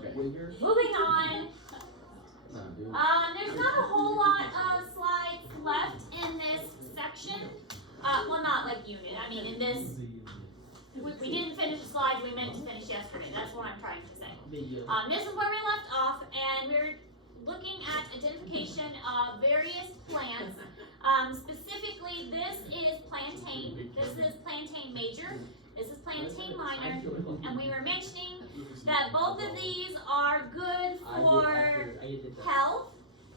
Okay. Moving on. There's not a whole lot of slides left in this section. Well, not like unit. I mean, in this, we didn't finish the slides we meant to finish yesterday. That's what I'm trying to say. This is where we left off, and we're looking at identification of various plants. Specifically, this is plantain. This is plantain major. This is plantain minor, and we were mentioning that both of these are good for health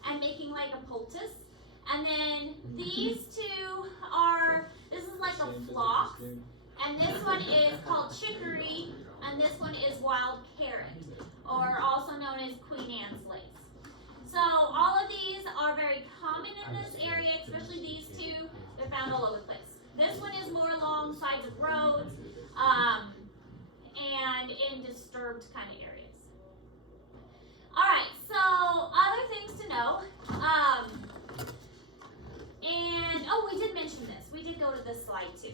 and making like a poultice. And then these two are, this is like a phlox, and this one is called chicory, and this one is wild carrot, or also known as Queen Anne's lace. So all of these are very common in this area, especially these two. They're found all over the place. This one is more along sides of roads, and in disturbed kind of areas. Alright, so other things to know. And, oh, we did mention this. We did go to this slide too.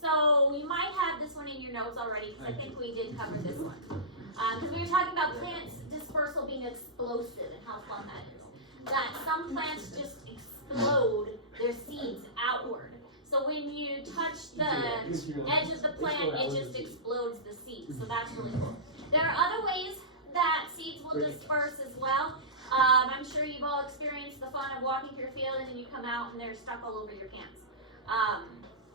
So you might have this one in your notes already, because I think we did cover this one. Because we were talking about plants dispersal being explosive and how fun that is. That some plants just explode their seeds outward. So when you touch the edge of the plant, it just explodes the seeds. So that's really cool. There are other ways that seeds will disperse as well. I'm sure you've all experienced the fun of walking through your field and then you come out and they're stuck all over your pants.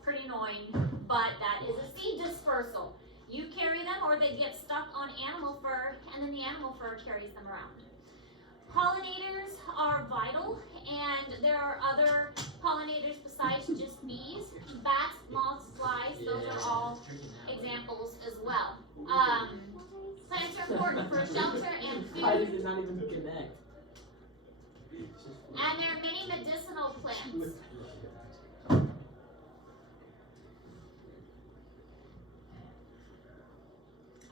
Pretty annoying, but that is a seed dispersal. You carry them or they get stuck on animal fur and then the animal fur carries them around. Pollinators are vital, and there are other pollinators besides just bees. Bats, moths, flies, those are all examples as well. Plants are important for shelter and food. I did not even connect. And there are many medicinal plants.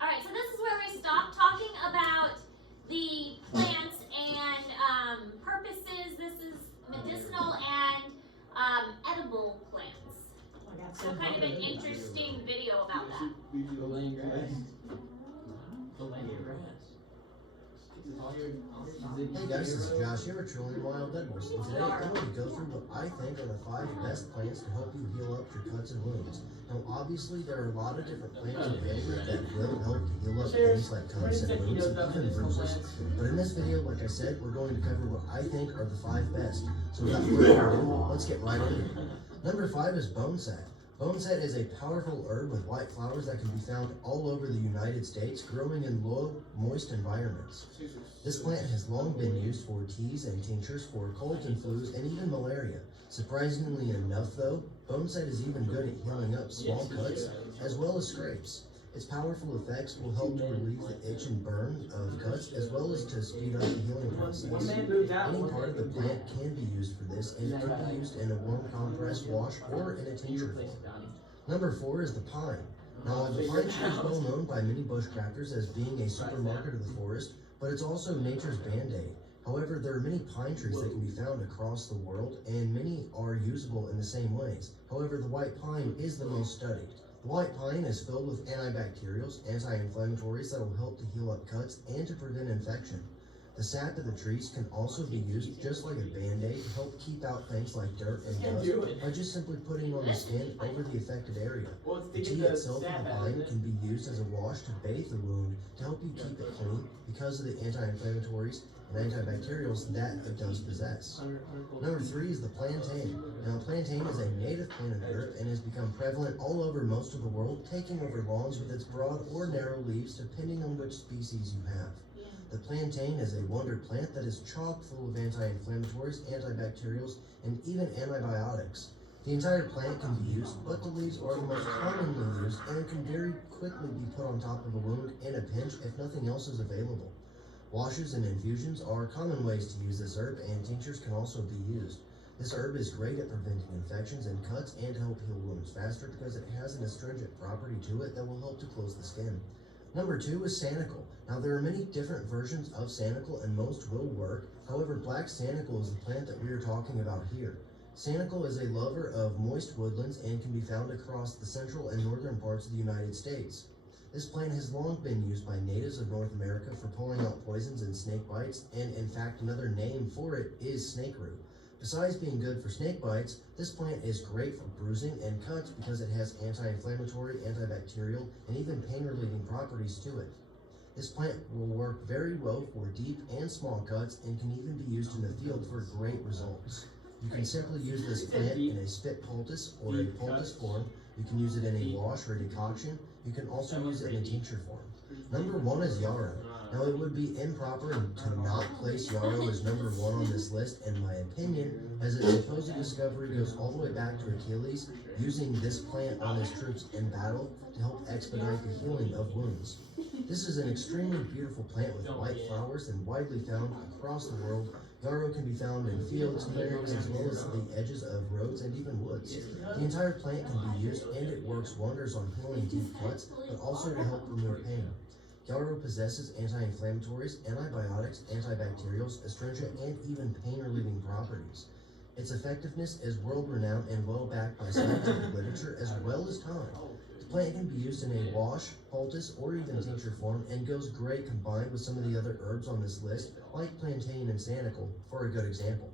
Alright, so this is where we stop talking about the plants and purposes. This is medicinal and edible plants. So kind of an interesting video about that. The laying grass. The laying grass. Hey guys, this is Josh here at Trillium Wild Edibles, and today I'm going to go through what I think are the 5 best plants to help you heal up your cuts and wounds. Now obviously there are a lot of different plants available that will help to heal up things like cuts and wounds and even bruises. But in this video, like I said, we're going to cover what I think are the 5 best. So without further ado, let's get right into it. Number 5 is boneset. Boneset is a powerful herb with white flowers that can be found all over the United States, growing in low, moist environments. This plant has long been used for teas and tinctures for colds and flus and even malaria. Surprisingly enough though, boneset is even good at healing up small cuts as well as scrapes. Its powerful effects will help to relieve the itch and burn of cuts as well as to speed up the healing process. Any part of the plant can be used for this, and it can be used in a warm compress wash or in a tincture form. Number 4 is the pine. Now the pine tree is well known by many bushcrafters as being a supermarket of the forest, but it's also nature's band-aid. However, there are many pine trees that can be found across the world, and many are usable in the same ways. However, the white pine is the most studied. The white pine is filled with antibacterials, anti-inflammatories that will help to heal up cuts and to prevent infection. The sap of the trees can also be used just like a band-aid to help keep out things like dirt and dust by just simply putting on the skin over the affected area. The tea itself of the pine can be used as a wash to bathe the wound to help you keep it clean because of the anti-inflammatories and antibacterials that it does possess. Number 3 is the plantain. Now plantain is a native plant of Europe and has become prevalent all over most of the world, taking over lawns with its broad or narrow leaves depending on which species you have. The plantain is a wonder plant that is chock full of anti-inflammatories, antibacterials, and even antibiotics. The entire plant can be used, but the leaves are the most commonly used and can very quickly be put on top of a wound in a pinch if nothing else is available. Washes and infusions are common ways to use this herb, and tinctures can also be used. This herb is great at preventing infections and cuts and to help heal wounds faster because it has an astringent property to it that will help to close the skin. Number 2 is Sanicle. Now there are many different versions of Sanicle and most will work. However, black Sanicle is the plant that we are talking about here. Sanicle is a lover of moist woodlands and can be found across the central and northern parts of the United States. This plant has long been used by natives of North America for pulling out poisons and snake bites, and in fact another name for it is snake root. Besides being good for snake bites, this plant is great for bruising and cuts because it has anti-inflammatory, antibacterial, and even pain-relieving properties to it. This plant will work very well for deep and small cuts and can even be used in the field for great results. You can simply use this plant in a spit poultice or a poultice form. You can use it in a wash or a decoction. You can also use it in a tincture form. Number 1 is yarrow. Now it would be improper to not place yarrow as number 1 on this list in my opinion, as its supposed discovery goes all the way back to Achilles using this plant on his troops in battle to help expedite the healing of wounds. This is an extremely beautiful plant with white flowers and widely found across the world. Yarrow can be found in fields, clearings, as well as the edges of roads and even woods. The entire plant can be used and it works wonders on healing deep cuts, but also to help remove pain. Yarrow possesses anti-inflammatories, antibiotics, antibacterials, astringent, and even pain-relieving properties. Its effectiveness is world-renowned and well-backed by scientific literature as well as time. The plant can be used in a wash, poultice, or even tincture form and goes great combined with some of the other herbs on this list, like plantain and sanicle, for a good example.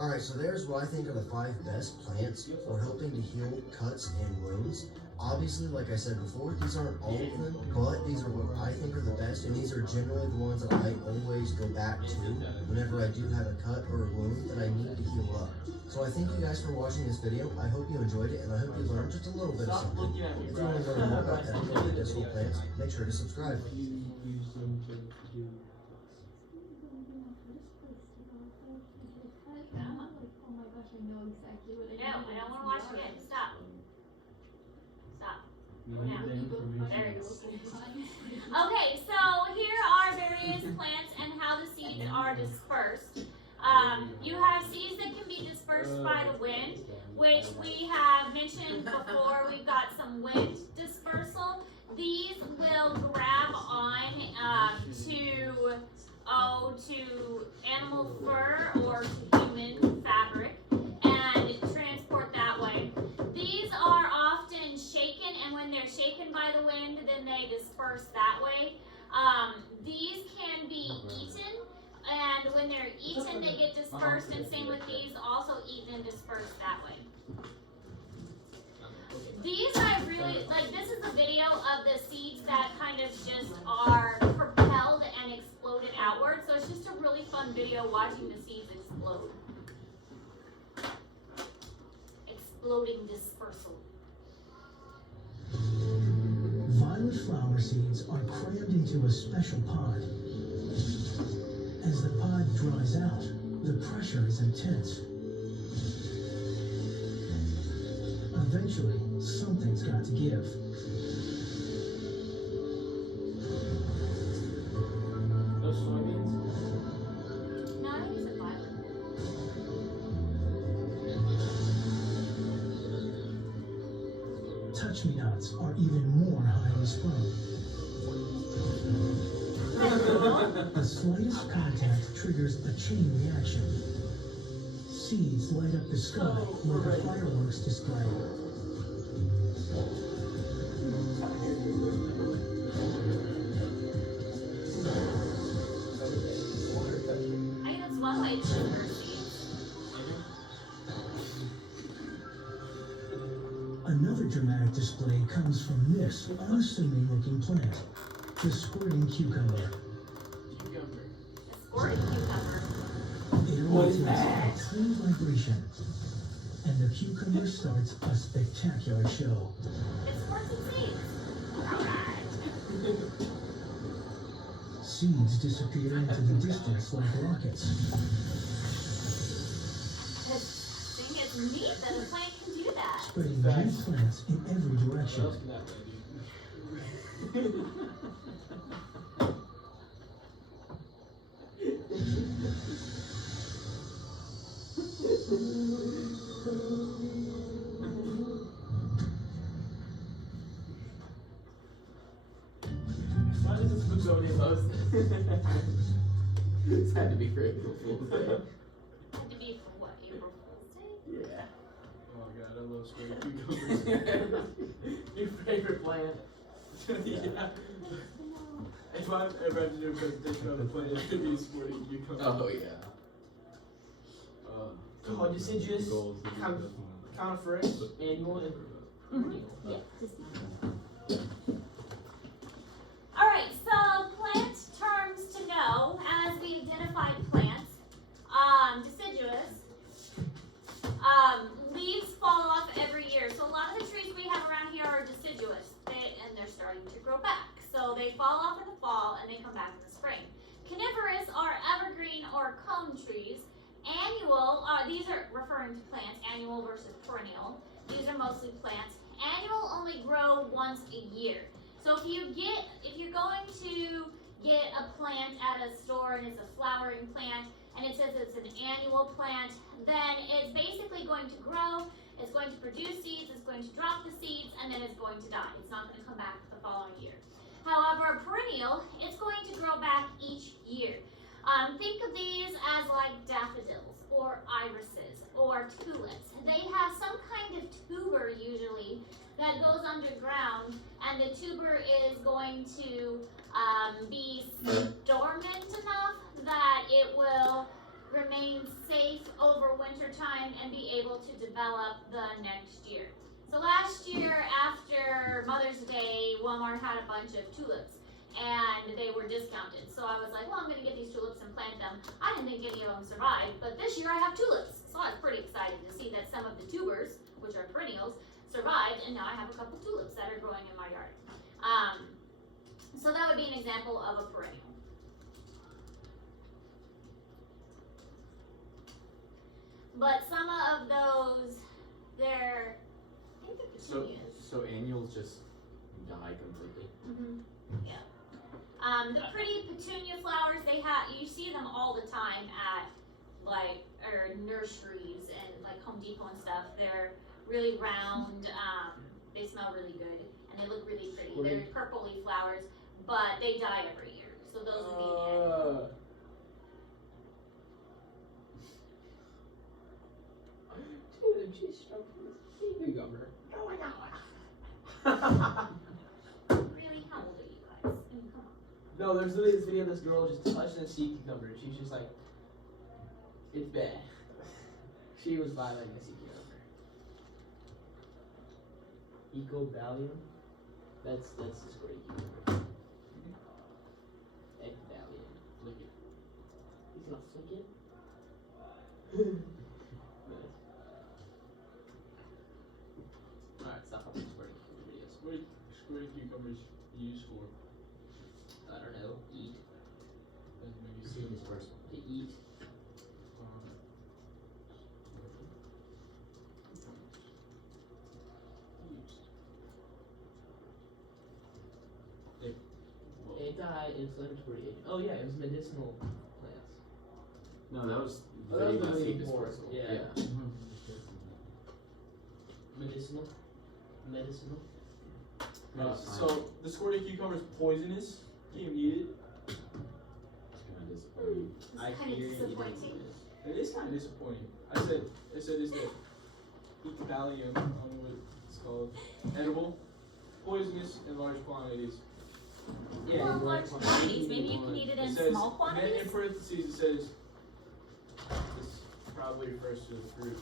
Alright, so there's what I think are the 5 best plants for helping to heal cuts and wounds. Obviously, like I said before, these aren't all of them, but these are what I think are the best, and these are generally the ones that I always go back to whenever I do have a cut or a wound that I need to heal up. So I thank you guys for watching this video. I hope you enjoyed it, and I hope you learned just a little bit of something. If you want to learn more about edible medicinal plants, make sure to subscribe. No, I don't want to watch again. Stop. Stop. There it goes. Okay, so here are various plants and how the seeds are dispersed. You have seeds that can be dispersed by the wind, which we have mentioned before. We've got some wind dispersal. These will grab on to animal fur or to human fabric and transport that way. These are often shaken, and when they're shaken by the wind, then they disperse that way. These can be eaten, and when they're eaten, they get dispersed, and same with these, also eaten and dispersed that way. These I really, like, this is a video of the seeds that kind of just are propelled and exploded outward, so it's just a really fun video watching the seeds explode. Exploding dispersal. Violet flower seeds are crammed into a special pod. As the pod dries out, the pressure is intense. Eventually, something's got to give. Those soybeans? No, I think it's a violet. Touch-me-nots are even more highly sprung. The slightest contact triggers a chain reaction. Seeds light up the sky like a fireworks display. I think that's one way to disperse seeds. Another dramatic display comes from this unassuming looking plant, the squirting cucumber. The squirting cucumber. It only takes a tiny vibration, and the cucumber starts a spectacular show. It squirts and seeds. Alright. Seeds disappear into the distance like rockets. The thing is neat that a plant can do that. Spreading new plants in every direction. What else can that play do? Why does this look so close? This had to be for April Fool's Day. Had to be for what, April Fool's Day? Yeah. Oh god, I love square cucumbers. Your favorite plant? Yeah. If I ever have to do a presentation on the plane, it could be a sporting cucumber. Oh yeah. Called deciduous, Goals, coniferous, annual, and perennial. Yeah. Alright, so plant terms to know as we identified plants. Deciduous. Leaves fall off every year. So a lot of the trees we have around here are deciduous, and they're starting to grow back. So they fall off in the fall and they come back in the spring. Coniferous are evergreen or cone trees. Annual, these are referring to plants, annual versus perennial. These are mostly plants. Annual only grow once a year. So if you're going to get a plant at a store and it's a flowering plant and it says it's an annual plant, then it's basically going to grow, it's going to produce seeds, it's going to drop the seeds, and then it's going to die. It's not going to come back the following year. However, a perennial, it's going to grow back each year. Think of these as like daffodils or irises or tulips. They have some kind of tuber usually that goes underground, and the tuber is going to be dormant enough that it will remain safe over winter time and be able to develop the next year. So last year after Mother's Day, Walmart had a bunch of tulips and they were discounted. So I was like, well, I'm gonna get these tulips and plant them. I didn't think any of them survived, but this year I have tulips. So I was pretty excited to see that some of the tubers, which are perennials, survived, and now I have a couple tulips that are growing in my yard. So that would be an example of a perennial. But some of those, I think they're petunias. So annuals just die completely. Yeah. The pretty petunia flowers, you see them all the time at or nurseries and like Home Depot and stuff. They're really round, they smell really good, and they look really pretty. They're purpley flowers, but they die every year. So those would be annual. Dude, she's stroking this cucumber. Really? How old are you guys? I mean, come on. No, there's literally this video of this girl just touching a sea cucumber, and she's just like, it's bad. She was violating a sea cucumber. Ecovalium? That's the square cucumber. Ecvalium. Look at He's gonna flick it? Alright, stop watching square cucumber videos. What are square cucumbers used for? I don't know, eat. Doesn't make this sense. is first one. To eat. Anti-inflammatory agent. Oh yeah, it was medicinal plants. No, that was Oh, that was video the about seed movie before, dispersal. yeah. Medicinal. Medicinal. So the squirted cucumber is poisonous. Can't even eat it. It's kind of disappointing. It's I kind of hear you. disappointing. It is kind of disappointing. It said it's the Ecovalium, I don't know what it's called. Edible, poisonous in large quantities. Yeah, Well, you large want- quantities. Maybe you can eat it in says, small then quantities. in parentheses it says, this probably refers to the fruit.